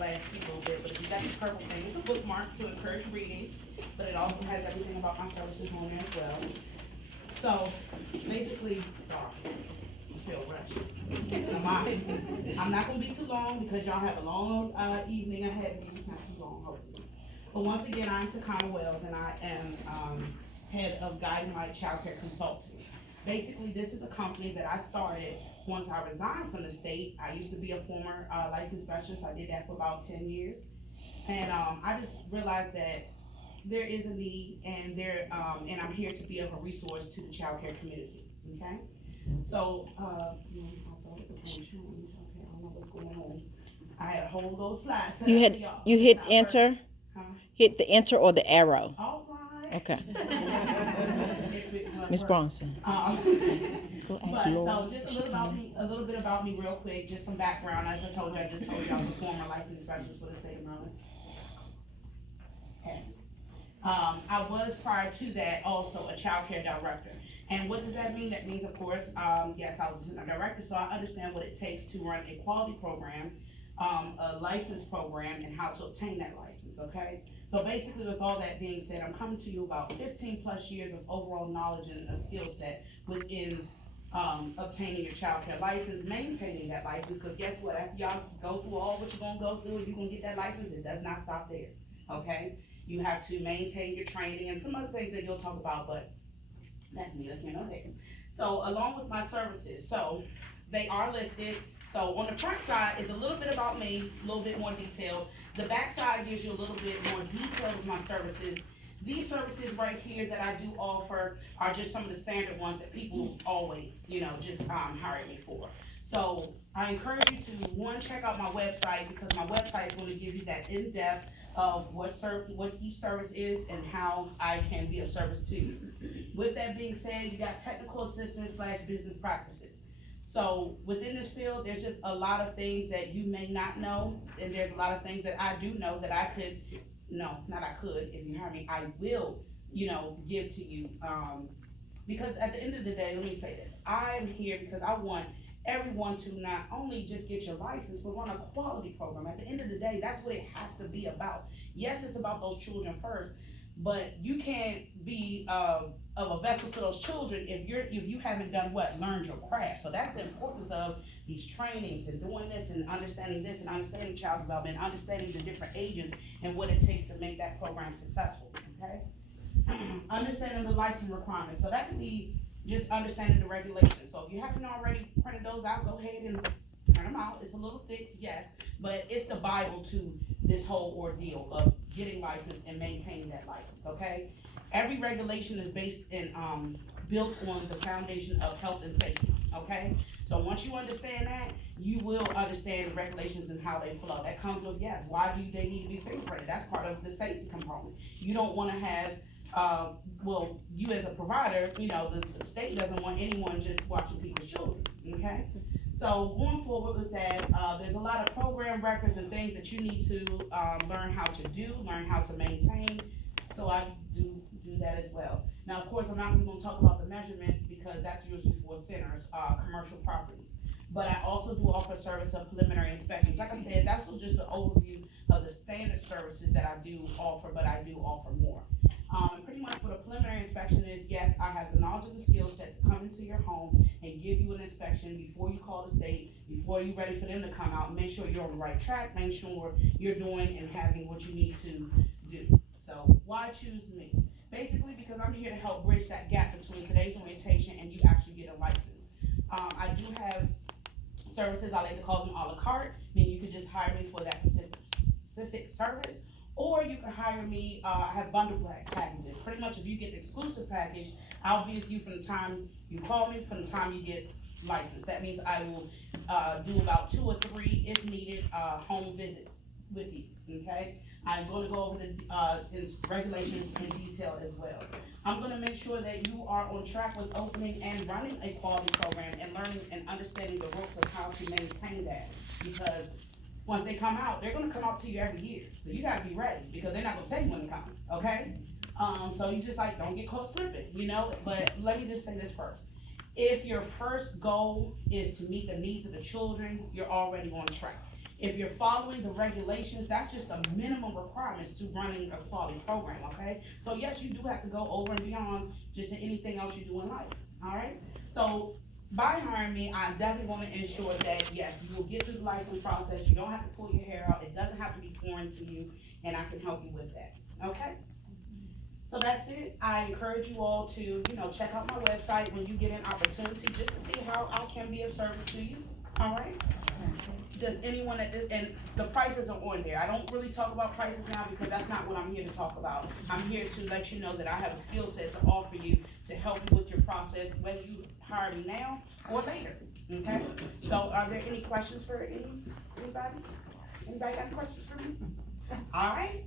last few little bit, but if you got the purple thing, it's a bookmark to encourage reading, but it also has everything about my services on there as well. So, basically, sorry, I feel rushed. I'm not gonna be too long because y'all have a long, evening ahead of you, not too long, hopefully. But once again, I'm Takana Wells, and I am, head of Guidinglight Child Care Consulting. Basically, this is a company that I started once I resigned from the state. I used to be a former licensed specialist. I did that for about 10 years. And I just realized that there is a need, and and I'm here to be of a resource to the child care community, okay? So, I thought it was gonna change. Okay, I don't know what's going on. I had a whole little slide set up for y'all. You hit It's not enter? working. Huh? Hit the enter or the arrow. All right. Okay. Miss Miss Bronson. Go But ask so Lord. just a little bit about me real quick, just some background. As I told you, I just told you I was a former licensed specialist for the state of Maryland. Yes. I was prior to that also a child care director. And what does that mean? That means, of course, yes, I was a director, so I understand what it takes to run a quality program, a license program, and how to obtain that license, okay? So basically, with all that being said, I'm coming to you about 15 plus years of overall knowledge and a skill set within obtaining your child care license, maintaining that license, because guess what? After y'all go through all what you're gonna go through, and you're gonna get that license, it does not stop there, okay? You have to maintain your training and some other things that you'll talk about, but that's neither here nor there. So along with my services, so they are listed. So on the front side is a little bit about me, a little bit more detailed. The back side gives you a little bit more detail of my services. These services right here that I do offer are just some of the standard ones that people always, just hire me for. So I encourage you to, one, check out my website, because my website is going to give you that in-depth of what each service is and how I can be of service to you. With that being said, you got technical assistance / business practices. So within this field, there's just a lot of things that you may not know, and there's a lot of things that I do know that I could, no, not I could, if you hear me, I will, give to you. Because at the end of the day, let me say this, I'm here because I want everyone to not only just get your license, but run a quality program. At the end of the day, that's what it has to be about. Yes, it's about those children first, but you can't be of a vessel to those children if you haven't done what? Learned your craft. So that's the importance of these trainings and doing this and understanding child development, understanding the different ages and what it takes to make that program successful, okay? Understanding the license requirements. So that can be just understanding the regulations. So if you haven't already printed those out, go ahead and print them out. It's a little thick, yes, but it's the Bible to this whole ordeal of getting licensed and maintaining that license, okay? Every regulation is based and built on the foundation of health and safety, okay? So once you understand that, you will understand the regulations and how they flow. That comes with, yes, why do they need to be fingerprinted? That's part of the safety component. You don't wanna have you as a provider, the state doesn't want anyone just watching people's children, okay? So going forward with that, there's a lot of program records and things that you need to learn how to do, learn how to maintain. So I do that as well. Now, of course, I'm not even gonna talk about the measurements because that's usually for centers, commercial properties. But I also do offer service of preliminary inspections. Like I said, that's just an overview of the standard services that I do offer, but I do offer more. Pretty much what a preliminary inspection is, yes, I have the knowledge and the skill set to come into your home and give you an inspection before you call the state, before you're ready for them to come out, and make sure you're on the right track, make sure you're doing and having what you need to do. So why choose me? Basically because I'm here to help bridge that gap between today's orientation and you actually get a license. I do have services, I like to call them a la carte, meaning you could just hire me for that specific service, or you can hire me, I have bundle packages. Pretty much if you get the exclusive package, I'll be with you from the time you call me, from the time you get licensed. That means I will do about 2 or 3, if needed, home visits with you, okay? I'm going to go over the regulations in detail as well. I'm going to make sure that you are on track with opening and running a quality program and learning and understanding the ropes of how to maintain that. Because once they come out, they're going to come out to you every year. So you got to be ready because they're not going to tell you when to come, okay? So you just don't get caught slipping, But let me just say this first. If your first goal is to meet the needs of the children, you're already on track. If you're following the regulations, that's just a minimum requirements to running a quality program, okay? So yes, you do have to go over and beyond just anything else you do in life, all right? So by hiring me, I'm definitely gonna ensure that, yes, you will get through the license process, you don't have to pull your hair out, it doesn't have to be foreign to you, and I can help you with that, okay? So that's it. I encourage you all to, check out my website when you get an opportunity, just to see how I can be of service to you, all right? Does anyone and the prices are on there. I don't really talk about prices now because that's not what I'm here to talk about. I'm here to let you know that I have a skill set to offer you to help you with your process, whether you hire me now or later, okay? So are there any questions for anybody? Anybody got questions for me? All right,